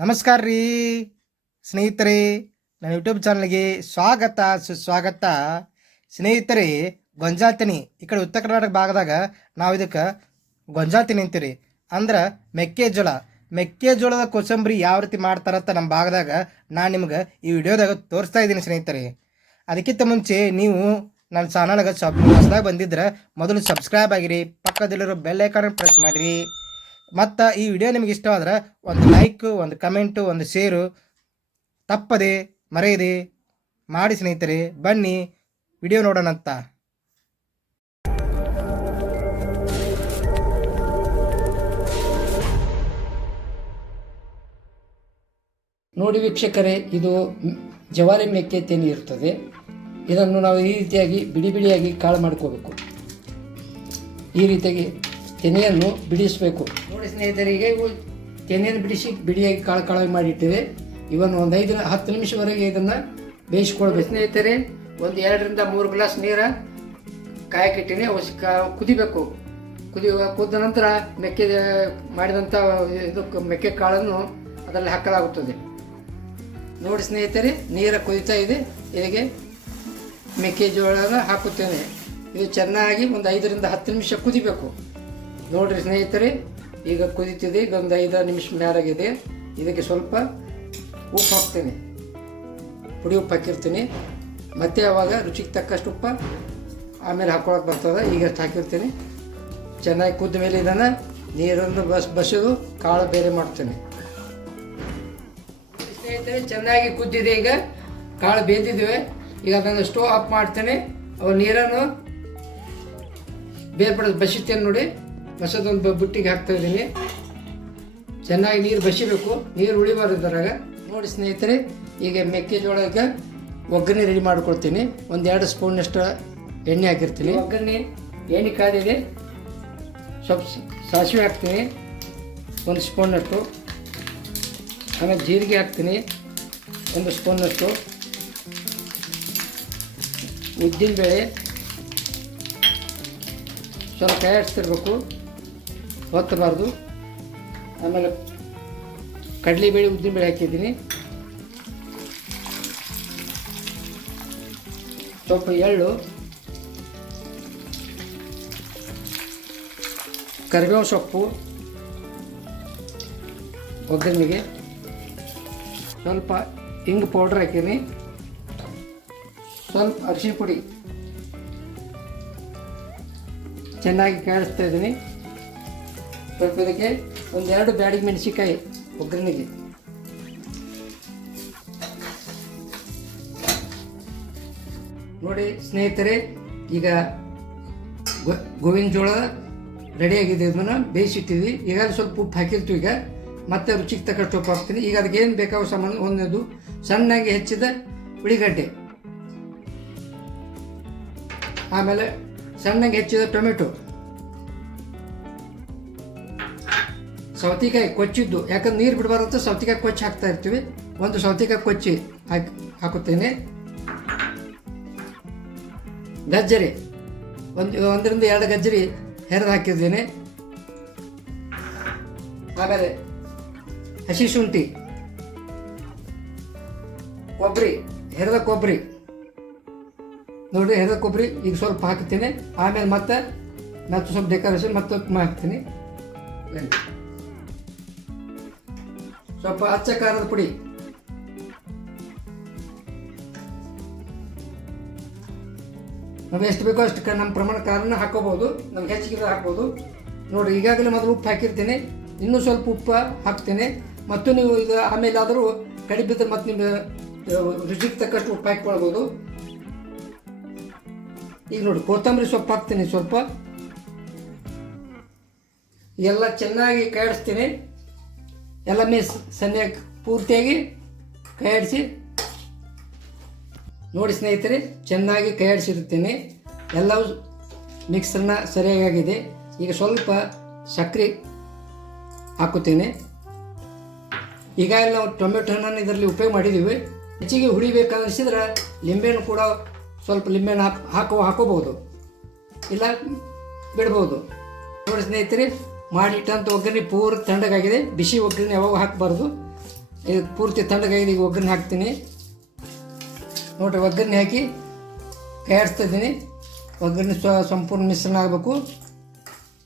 ನಮಸ್ಕಾರ ರೀ. ಸ್ನೇಹಿತರೆ, ನನ್ನ ಯೂಟ್ಯೂಬ್ ಚಾನಲ್ಗೆ ಸ್ವಾಗತ, ಸುಸ್ವಾಗತ. ಸ್ನೇಹಿತರೆ ಗೊಂಜಾತಿನಿ ಈ ಕಡೆ ಉತ್ತರ ಕರ್ನಾಟಕ ಭಾಗದಾಗ ನಾವು ಇದಕ್ಕೆ ಗೊಂಜಾತಿನಿ ಅಂತೀರಿ ಅಂದ್ರೆ ಮೆಕ್ಕೆಜೋಳ. ಮೆಕ್ಕೆಜೋಳದ ಕೋಸಂಬರಿ ಯಾವ ರೀತಿ ಮಾಡ್ತಾರಂತ ನಮ್ಮ ಭಾಗದಾಗ ನಾನು ನಿಮ್ಗೆ ಈ ವಿಡಿಯೋದಾಗ ತೋರಿಸ್ತಾ ಇದ್ದೀನಿ ಸ್ನೇಹಿತರೆ. ಅದಕ್ಕಿಂತ ಮುಂಚೆ ನೀವು ನನ್ನ ಚಾನಲ್ಗೆ ಸಬ್ ಹೊಸದಾಗ ಬಂದಿದ್ರೆ, ಮೊದಲು ಸಬ್ಸ್ಕ್ರೈಬ್ ಆಗಿರಿ, ಪಕ್ಕದಲ್ಲಿರೋ ಬೆಲ್ ಐಕಾನ್ ಪ್ರೆಸ್ ಮಾಡಿರಿ. ಮತ್ತು ಈ ವಿಡಿಯೋ ನಿಮಗೆ ಇಷ್ಟವಾದ್ರೆ ಒಂದು ಲೈಕ್ ಒಂದು ಕಮೆಂಟು ಒಂದು ಶೇರು ತಪ್ಪದೆ ಮರೆಯದೆ ಮಾಡಿ ಸ್ನೇಹಿತರೆ, ಬನ್ನಿ ವಿಡಿಯೋ ನೋಡೋಣಂತ ನೋಡಿ ವೀಕ್ಷಕರೇ, ಇದು ಜವಾರಿ ಮೆಕ್ಕೆ ತೆನೆ ಇರ್ತದೆ. ಇದನ್ನು ನಾವು ಈ ರೀತಿಯಾಗಿ ಬಿಡಿ ಬಿಡಿಯಾಗಿ ಕಾಳು ಮಾಡ್ಕೋಬೇಕು. ಈ ರೀತಿಯಾಗಿ ತೆನೆಯನ್ನು ಬಿಡಿಸಬೇಕು. ನೋಡಿ ಸ್ನೇಹಿತರಿಗೆ ಇವು ತೆನೆಯನ್ನು ಬಿಡಿಸಿ ಬಿಡಿಯಾಗಿ ಕಾಳು ಕಾಳಾಗಿ ಮಾಡಿಟ್ಟಿದೆ ಇವನು ಒಂದು ಐದು ಹತ್ತು ನಿಮಿಷವರೆಗೆ ಇದನ್ನು ಬೇಯಿಸ್ಕೊಳ್ಬೇಕು. ಸ್ನೇಹಿತರೆ, ಒಂದು ಎರಡರಿಂದ ಮೂರು ಗ್ಲಾಸ್ ನೀರ ಕಾಯಕ್ಕಿಟ್ಟಿನಿ ಕುದಿಬೇಕು. ಕುದಿ ಕುದ್ದ ನಂತರ ಮೆಕ್ಕೆ ಮಾಡಿದಂಥ ಇದು ಮೆಕ್ಕೆ ಕಾಳನ್ನು ಅದರಲ್ಲಿ ಹಾಕಲಾಗುತ್ತದೆ. ನೋಡಿ ಸ್ನೇಹಿತರೆ, ನೀರ ಕುದಿತಾ ಇದೆ. ಇದಕ್ಕೆ ಮೆಕ್ಕೆಜೋಳನ ಹಾಕುತ್ತೇನೆ. ಇದು ಚೆನ್ನಾಗಿ ಒಂದು ಐದರಿಂದ ಹತ್ತು ನಿಮಿಷ ಕುದಿಬೇಕು. ನೋಡಿರಿ ಸ್ನೇಹಿತರೆ ಈಗ ಕುದೀತಿದೆ ಈಗ ಒಂದು ಐದಾರು ನಿಮಿಷ ಮೇಲಾಗಿದೆ ಇದಕ್ಕೆ ಸ್ವಲ್ಪ ಉಪ್ಪು ಹಾಕ್ತೀನಿ. ಪುಡಿ ಉಪ್ಪು ಹಾಕಿರ್ತೀನಿ. ಮತ್ತೆ ಅವಾಗ ರುಚಿಗೆ ತಕ್ಕಷ್ಟು ಉಪ್ಪ ಆಮೇಲೆ ಹಾಕ್ಕೊಳಕ್ಕೆ ಬರ್ತದೆ. ಈಗ ಅಷ್ಟು ಹಾಕಿರ್ತೀನಿ. ಚೆನ್ನಾಗಿ ಕುದ್ದ ಮೇಲೆ ಇದನ್ನು ನೀರನ್ನು ಬಸ್ ಬಸಿದು ಕಾಳು ಬೇರೆ ಮಾಡ್ತೀನಿ. ಸ್ನೇಹಿತರೆ, ಚೆನ್ನಾಗಿ ಕುದ್ದಿದೆ ಈಗ. ಕಾಳು ಬೇಯ್ದಿದ್ದೇವೆ ಈಗ ಅದನ್ನು ಸ್ಟೋವ್ ಆಫ್ ಮಾಡ್ತೀನಿ. ಅವು ನೀರನ್ನು ಬೇರ್ಪಡೋದು ಬಸಿತೇನೆ ನೋಡಿ. ಬಸದೊಂದು ಬುಟ್ಟಿಗೆ ಹಾಕ್ತಾ ಇದ್ದೀನಿ. ಚೆನ್ನಾಗಿ ನೀರು ಬಸಿಬೇಕು ನೀರು ಉಳಿಬಾರ್ದು ಇದ್ರಾಗ ನೋಡಿ ಸ್ನೇಹಿತರೆ ಈಗ ಮೆಕ್ಕೆಜೋಳಕ್ಕೆ ಒಗ್ಗರಣೆ ರೆಡಿ ಮಾಡ್ಕೊಳ್ತೀನಿ ಒಂದು ಎರಡು ಸ್ಪೂನಷ್ಟು ಎಣ್ಣೆ ಹಾಕಿರ್ತೀನಿ. ಒಗ್ಗರಣೆ ಎಣ್ಣೆ ಕಾದಿದೆ ಸ್ವಲ್ಪ ಸಾಸಿವೆ ಹಾಕ್ತೀನಿ. ಒಂದು ಸ್ಪೂನಷ್ಟು ಆಮೇಲೆ ಜೀರಿಗೆ ಹಾಕ್ತೀನಿ. ಒಂದು ಸ್ಪೂನಷ್ಟು ಉದ್ದಿನಬೇಳೆ ಸ್ವಲ್ಪ ಕೈ ಹೊತ್ತಬಾರ್ದು ಆಮೇಲೆ ಕಡಲೆಬೇಳೆ ಉದ್ದಿನಬೇಳೆ ಹಾಕಿದ್ದೀನಿ. ಸ್ವಲ್ಪ ಎಳ್ಳು. ಕರಿಬೇವು ಸೊಪ್ಪು. ಒಗ್ಗರಣೆಗೆ. ಸ್ವಲ್ಪ ಹಿಂಗೆ ಪೌಡ್ರ್ ಹಾಕೀನಿ ಸ್ವಲ್ಪ ಅರಿಶಿನ ಪುಡಿ. ಚೆನ್ನಾಗಿ ಕಾಯಿಸ್ತಾ ಇದ್ದೀನಿ. ಸ್ವಲ್ಪ ಇದಕ್ಕೆ ಒಂದೆರಡು ಬ್ಯಾಡಿಗೆ ಮೆಣಸಿಕಾಯಿ ಒಗ್ಗರಣೆಗೆ. ನೋಡಿ ಸ್ನೇಹಿತರೆ, ಈಗ ಗೋವಿನ ಜೋಳ ರೆಡಿಯಾಗಿದೆ ಇದನ್ನು ಬೇಯಿಸಿಟ್ಟಿದ್ವಿ ಈಗ ಸ್ವಲ್ಪ ಉಪ್ಪು ಹಾಕಿರ್ತೀವಿ ಈಗ. ಮತ್ತೆ ರುಚಿಗೆ ತಕ್ಕಷ್ಟು ಉಪ್ಪು ಹಾಕ್ತೀನಿ. ಈಗ ಅದಕ್ಕೆ ಏನು ಬೇಕಾಗೋ ಸಾಮಾನು, ಒಂದನೇದು ಸಣ್ಣಗೆ ಹೆಚ್ಚಿದ ಉಳ್ಳಿಗಡ್ಡೆ ಆಮೇಲೆ ಸಣ್ಣಗೆ ಹೆಚ್ಚಿದ ಟೊಮೆಟೊ. ಸೌತೆಕಾಯಿ ಕೊಚ್ಚಿದ್ದು, ಯಾಕಂದ್ರೆ ನೀರು ಬಿಡಬಾರಂತ ಸೌತೆಕಾಯಿ ಕೊಚ್ಚಿ ಹಾಕ್ತಾ ಇರ್ತೀವಿ. ಒಂದು ಸೌತೆಕಾಯಿ ಕೊಚ್ಚಿ ಹಾಕಿ, ಹಾಕುತ್ತೇನೆ. ಗಜ್ಜರಿ. ಒಂದು, ಒಂದರಿಂದ ಎರಡು ಗಜ್ಜರಿ ಹೆರೆದು ಹಾಕಿದ್ದೇನೆ. ಆಮೇಲೆ ಹಸಿ ಶುಂಠಿ. ಕೊಬ್ಬರಿ, ಹೆರೆದ ಕೊಬ್ಬರಿ. ನೋಡಿ ಹೆರೆದ ಕೊಬ್ಬರಿ ಈಗ ಸ್ವಲ್ಪ ಹಾಕ್ತೀನಿ. ಆಮೇಲೆ ಮತ್ತೆ ಮತ್ತು ಸ್ವಲ್ಪ ಡೆಕೋರೇಷನ್ ಮತ್ತೆ ಹಾಕ್ತೀನಿ. ಸ್ವಲ್ಪ ಅಚ್ಚ ಖಾರದ ಪುಡಿ. ನಾವು ಎಷ್ಟು ಬೇಕೋ ಅಷ್ಟು ನಮ್ಮ ಪ್ರಮಾಣ ಖಾರನ ಹಾಕೋಬೋದು. ನಮ್ಗೆ ಹೆಚ್ಚಿಗೆ ಹಾಕ್ಬೋದು. ನೋಡಿ, ಈಗಾಗಲೇ ಮೊದಲು ಉಪ್ಪು ಹಾಕಿರ್ತೀನಿ. ಇನ್ನೂ ಸ್ವಲ್ಪ ಉಪ್ಪು ಹಾಕ್ತೀನಿ. ಮತ್ತು ನೀವು ಇದು ಆಮೇಲೆ ಆದರೂ ಕಡಿಮೆ ಬಿದ್ದರೆ ಮತ್ತು ನಿಮ್ಮ ರುಚಿಗೆ ತಕ್ಕಷ್ಟು ಉಪ್ಪು ಹಾಕ್ಕೊಳ್ಬೋದು. ಈಗ ನೋಡಿ, ಕೊತ್ತಂಬರಿ ಸೊಪ್ಪು ಹಾಕ್ತೀನಿ ಸ್ವಲ್ಪ. ಎಲ್ಲ ಚೆನ್ನಾಗಿ ಕಾಯಿಸ್ತೀನಿ. ಎಲ್ಲ ಮಿಸ್ ಸರಿಯಾಗಿ ಪೂರ್ತಿಯಾಗಿ ಕೈಯಾಡಿಸಿ ನೋಡಿ ಸ್ನೇಹಿತರೆ, ಚೆನ್ನಾಗಿ ಕೈಯಾಡಿಸಿರುತ್ತೇನೆ. ಎಲ್ಲವೂ ಮಿಕ್ಸರ್ನ ಸರಿಯಾಗಿದೆ. ಈಗ ಸ್ವಲ್ಪ ಸಕ್ಕರೆ ಹಾಕುತ್ತೇನೆ. ಈಗ ನಾವು ಟೊಮೆಟೊ ಹಣ್ಣನ್ನು ಇದರಲ್ಲಿ ಉಪಯೋಗ ಮಾಡಿದ್ದೀವಿ. ಹೆಚ್ಚಿಗೆ ಹುಳಿಬೇಕನ್ನಿಸಿದ್ರೆ ಲಿಂಬೆಹಣ್ಣು ಕೂಡ ಸ್ವಲ್ಪ ಲಿಂಬೆಹಣ್ಣು ಹಾಕಿ ಹಾಕೋ ಹಾಕೋಬಹುದು. ಇಲ್ಲ ಬಿಡ್ಬೋದು. ನೋಡಿ ಸ್ನೇಹಿತರೆ ಮಾಡಿಟ್ಟಂಥ ಒಗ್ಗರಣೆ ಪೂರ್ತಿ ತಣ್ಣಗಾಗಿದೆ. ಬಿಸಿ ಒಗ್ಗರಣೆ ಯಾವಾಗ ಹಾಕಬಾರ್ದು. ಇದು ಪೂರ್ತಿ ತಣ್ಣಗಾಗಿದೆ ಈಗ ಒಗ್ಗರಣೆ ಹಾಕ್ತೀನಿ. ನೋಡಿರಿ, ಒಗ್ಗರಣೆ ಹಾಕಿ ಇದ್ದೀನಿ. ಒಗ್ಗರಣೆ ಸ್ವ ಸಂಪೂರ್ಣ ಮಿಶ್ರಣ ಆಗಬೇಕು.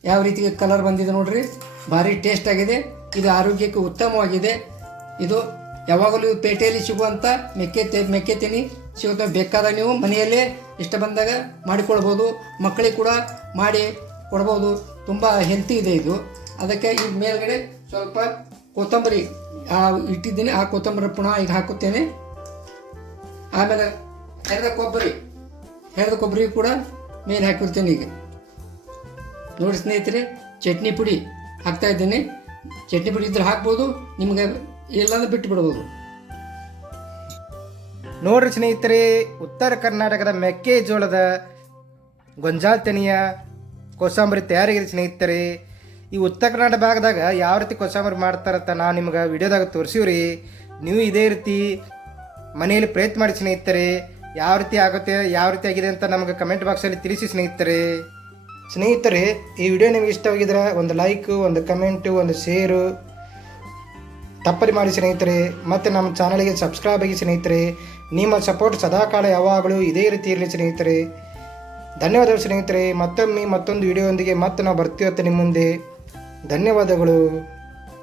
ಯಾವ ರೀತಿ ಕಲರ್ ಬಂದಿದೆ ನೋಡ್ರಿ. ಭಾರಿ ಟೇಸ್ಟ್ ಆಗಿದೆ. ಇದು ಆರೋಗ್ಯಕ್ಕೆ ಉತ್ತಮವಾಗಿದೆ. ಇದು ಯಾವಾಗಲೂ ಪೇಟೆಯಲ್ಲಿ ಸಿಗುವಂಥ ಮೆಕ್ಕೆ ತೆ ಮೆಕ್ಕೆ ತಿನಿ ಸಿಗುತ್ತೆ ಬೇಕಾದಾಗ ನೀವು ಮನೆಯಲ್ಲೇ ಇಷ್ಟ ಬಂದಾಗ ಮಾಡಿಕೊಳ್ಬೋದು. ಮಕ್ಕಳಿಗೆ ಕೂಡ ಮಾಡಿ ಕೊಡ್ಬೋದು. ತುಂಬ ಹೆಲ್ತಿ ಇದೆ ಇದು. ಅದಕ್ಕೆ ಈ ಮೇಲ್ಗಡೆ ಸ್ವಲ್ಪ ಕೊತ್ತಂಬರಿ ಇಟ್ಟಿದ್ದೀನಿ, ಆ ಕೊತ್ತಂಬರಿ ಪುನಃ ಈಗ ಹಾಕುತ್ತೇನೆ. ಆಮೇಲೆ ಹೆರದ ಕೊಬ್ಬರಿ ಹೆರದ ಕೊಬ್ಬರಿ ಕೂಡ ಮೇಲೆ ಹಾಕಿರ್ತೇನೆ ಈಗ. ನೋಡಿ ಸ್ನೇಹಿತರೆ, ಚಟ್ನಿ ಪುಡಿ ಹಾಕ್ತಾ ಇದ್ದೇನೆ. ಚಟ್ನಿ ಪುಡಿ ಇದ್ರೆ ಹಾಕ್ಬೋದು, ನಿಮ್ಗೆ ಇಲ್ಲಾಂದ್ರೆ ಬಿಟ್ಟು ಬಿಡ್ಬೋದು. ನೋಡ್ರಿ ಸ್ನೇಹಿತರೆ, ಉತ್ತರ ಕರ್ನಾಟಕದ ಮೆಕ್ಕೆಜೋಳದ ಗೊಂಜಾಳ ತೆನೆಯ ಕೋಸಂಬರಿ ತಯಾರಿಗೆ ಸ್ನೇಹಿತರೆ, ಈ ಉತ್ತರ ಕರ್ನಾಟಕ ಭಾಗದಾಗ ಯಾವ ರೀತಿ ಕೋಸಂಬರಿ ಮಾಡ್ತಾರಂತ ನಾವು ನಿಮ್ಗೆ ವಿಡಿಯೋದಾಗ ತೋರಿಸಿವ್ರಿ. ನೀವು ಇದೇ ರೀತಿ ಮನೆಯಲ್ಲಿ ಪ್ರಯತ್ನ ಮಾಡಿ ಸ್ನೇಹಿತರೆ, ಯಾವ ರೀತಿ ಆಗುತ್ತೆ, ಯಾವ ರೀತಿ ಆಗಿದೆ ಅಂತ ನಮಗೆ ಕಮೆಂಟ್ ಬಾಕ್ಸಲ್ಲಿ ತಿಳಿಸಿ ಸ್ನೇಹಿತರೆ. ಸ್ನೇಹಿತರೆ, ಈ ವಿಡಿಯೋ ನಿಮಗೆ ಇಷ್ಟವಾಗಿದ್ರೆ ಒಂದು ಲೈಕು ಒಂದು ಕಮೆಂಟು ಒಂದು ಶೇರು ತಪ್ಪರಿ ಮಾಡಿ ಸ್ನೇಹಿತರೆ. ಮತ್ತು ನಮ್ಮ ಚಾನಲಿಗೆ ಸಬ್ಸ್ಕ್ರೈಬ್ ಆಗಿ ಸ್ನೇಹಿತರೆ. ನಿಮ್ಮ ಸಪೋರ್ಟ್ ಸದಾಕಾಲ ಯಾವಾಗಲೂ ಇದೇ ರೀತಿ ಇರಲಿ ಸ್ನೇಹಿತರೆ. ಧನ್ಯವಾದಗಳು ಸ್ನೇಹಿತರೆ ಮತ್ತೊಮ್ಮೆ ಮತ್ತೊಂದು ವಿಡಿಯೋದೊಂದಿಗೆ ಮತ್ತೆ ನಾವು ಬರ್ತೀವತ್ತೆ ನಿಮ್ಮ ಮುಂದೆ. ಧನ್ಯವಾದಗಳು.